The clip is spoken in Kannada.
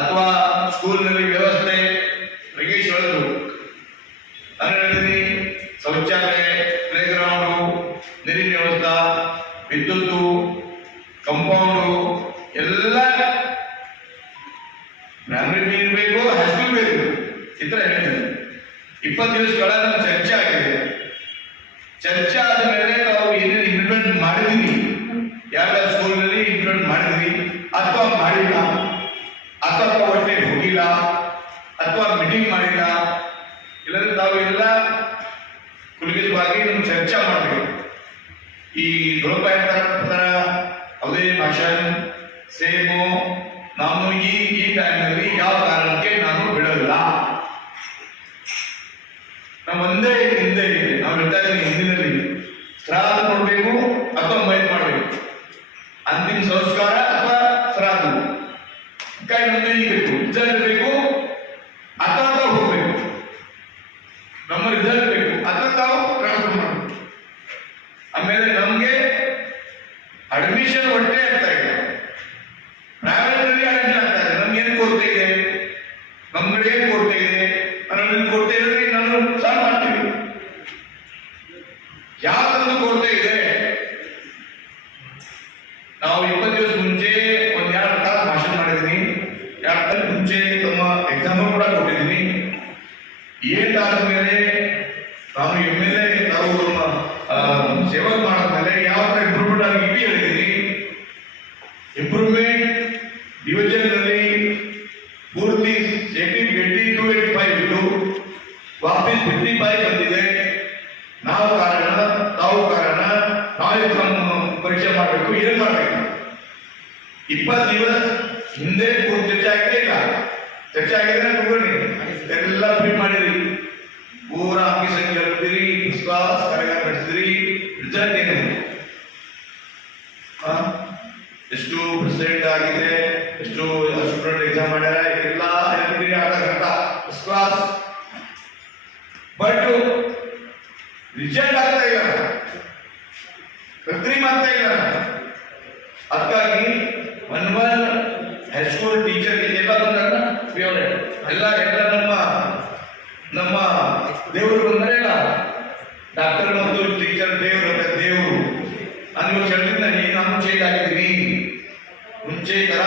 ಅಥವಾ ಸ್ಕೂಲ್ನಲ್ಲಿ ವ್ಯವಸ್ಥೆ ರಗೇಶ್ ಹೇಳಿದ್ರು. ನಾನು ಶೌಚಾಲಯ ಪ್ಲೇ ಗ್ರೌಂಡು ನೀರಿನ ವ್ಯವಸ್ಥೆ, ವಿದ್ಯುತ್ತು ಕಂಪೌಂಡು ಎಲ್ಲ ಪ್ರೈಮರಿ ನೀರು ಬೇಕು ಹೈಸ್ಕೂಲ್ ಬೇಕು ಈ ಥರ ಹೇಳ್ತೀನಿ ಇಪ್ಪತ್ತು ದಿವಸಗಳ ಅಥವಾ ಮೀಟಿಂಗ್ ಮಾಡಿಲ್ಲ, ಇಲ್ಲದ್ರೆ ಎಲ್ಲ ಕುಲಗಿತವಾಗಿ ನಮ್ಮ ಚರ್ಚೆ ಮಾಡಬೇಕು. ಈ ಧೂಳಪಾಯ ತರ ಯಾವುದೇ ಭಾಷಣ ಸೇಮು, ನಾನು ಈ ಈ ಟೈಮ್ನಲ್ಲಿ ಯಾವ ಕಾರಣಕ್ಕೆ ನಾನು ಬಿಡಲ್ಲ ನಾವು ಒಂದೇ ಹಿಂದೆ ಇದೆ. ನಾವು ಹೇಳ್ತಾ ಇದ್ದೀವಿ ಹಿಂದಿನಲ್ಲಿ. ಶ್ರಾದ್ದ ಕೊಡಬೇಕು ಅಥವಾ ಮೈದ್ ಮಾಡಬೇಕು. ಅಂತಿಮ ಸಂಸ್ಕಾರ ಅಥವಾ ಶ್ರಾದ್ದ ಕೈ ಮುಂದೆ ಬೇಕು ರಿಸಲ್ಟ್ ಬೇಕು ಅಥವಾ ತಾವು ಹೋಗ್ಬೇಕು ನಮ್ಮ ರಿಸಲ್ಟ್ ಬೇಕು ಅಥವಾ ತಾವು ಟ್ರಾನ್ಸ್ಫರ್ ಮಾಡಬೇಕು ಆಮೇಲೆ ನಮಗೆ ಅಡ್ಮಿಷನ್ ಒಟ್ಟೆ ಆಗ್ತಾ ಇದೆ. ಪ್ರೈವೇಟಲ್ಲಿ ಅಡ್ಮಿಷನ್ ಆಗ್ತಾ ಇದೆ. ನಮ್ಗೆ ಏನು ಕೊರತೆ ಇದೆ? ನಮ್ಮ ಏನು ಕೊರತೆ ಇದೆ? ಅನ್ನೋದು ಕೊರತೆ ಇದ್ರೆ ನಾನು ಸಾಲ್ವ್ ಮಾಡ್ತೀವಿ ಯಾವ್ದೊಂದು ಕೊರತೆ ಇದೆ? ನಾವು ಇಪ್ಪತ್ತು ದಿವಸ ಮುಂಚೆ ಒಂದ್ ಎರಡು ತಾಸು ಭಾಷಣ ಮಾಡಿದ್ದೀನಿ ಎರಡು ತಾಸು ಮುಂಚೆ ತಮ್ಮ ಎಕ್ಸಾಂಪಲ್ ಕೂಡ ಕೊಟ್ಟಿದ್ದೀನಿ ಏನಾದ ಮೇಲೆ ನಾನು ಎಂ ಇಂಪ್ರೂವ್ಮೆಂಟ್ ಡಿವಿಷನ್ನಲ್ಲಿ ಪೂರ್ತಿ eighty twenty two eight five ಇಟ್ಟು ವಾಪಸ್ ಫಿಫ್ಟಿ ಫೈವ್ ಬಂದಿದೆ. ನಾವು ಕಾರಣ, ತಾವು ಕಾರಣ ಎಕ್ಸಾಮ್ ಪರೀಕ್ಷೆ ಮಾಡಬೇಕು, ಏನು ಮಾಡಬೇಕು? ಇಪ್ಪತ್ತು ದಿವಸ ಹಿಂದೆ ಚರ್ಚೆ ಆಗಿದೆ ಇಲ್ಲ. ಚರ್ಚೆ ಆಗಿದೆ ತಗೊಳ್ಳಿ. ಎಲ್ಲ ಫ್ರೀ ಮಾಡಿರಿ. ಪೂರ ಅಂಕಿ ಸಂಖ್ಯೆ ವಿಶ್ವಾಸ ಕಾರ್ಯಕ್ರಮ ನಡೆಸಿದ್ರಿ. ರಿಸಲ್ಟ್ ಏನು? ಎಷ್ಟು ಪರ್ಸೆಂಟ್ ಆಗಿದೆ, ಎಷ್ಟು ಸ್ಟೂಡೆಂಟ್ ಎಕ್ಸಾಮ್ ಮಾಡ್ಯಾರ, ಎಲ್ಲ ಎಲ್ಬಿಡಿ ಆಗ್ತಕ್ಕಂಥ ಫಸ್ಟ್ ಕ್ಲಾಸ್ ಬಟ್ ರಿಜೆಕ್ಟ್ ಆಗ್ತಾ ಇಲ್ಲ. ಕೃತ್ರಿಮ ಆಗ್ತಾ ಇಲ್ಲ. ಅದಕ್ಕಾಗಿ ಒನ್ ಒನ್ ಹೈಸ್ಕೂಲ್ ಟೀಚರ್ ಎಲ್ಲ ಬಂದಾಗ ಎಲ್ಲ ಎಲ್ಲ ನಮ್ಮ ನಮ್ಮ ದೇವರು ಬಂದ್ರೆ ಇಲ್ಲ ಡಾಕ್ಟರ್ ಮತ್ತು ಟೀಚರ್ ದೇವರು ದೇವರು. ನಾನು ಹೇಳ್ತಿದ್ದ, ನಾನು ಚೇಂಜ್ ಆಗಿದ್ದೀನಿ. ಮುಂಚೆ ತರ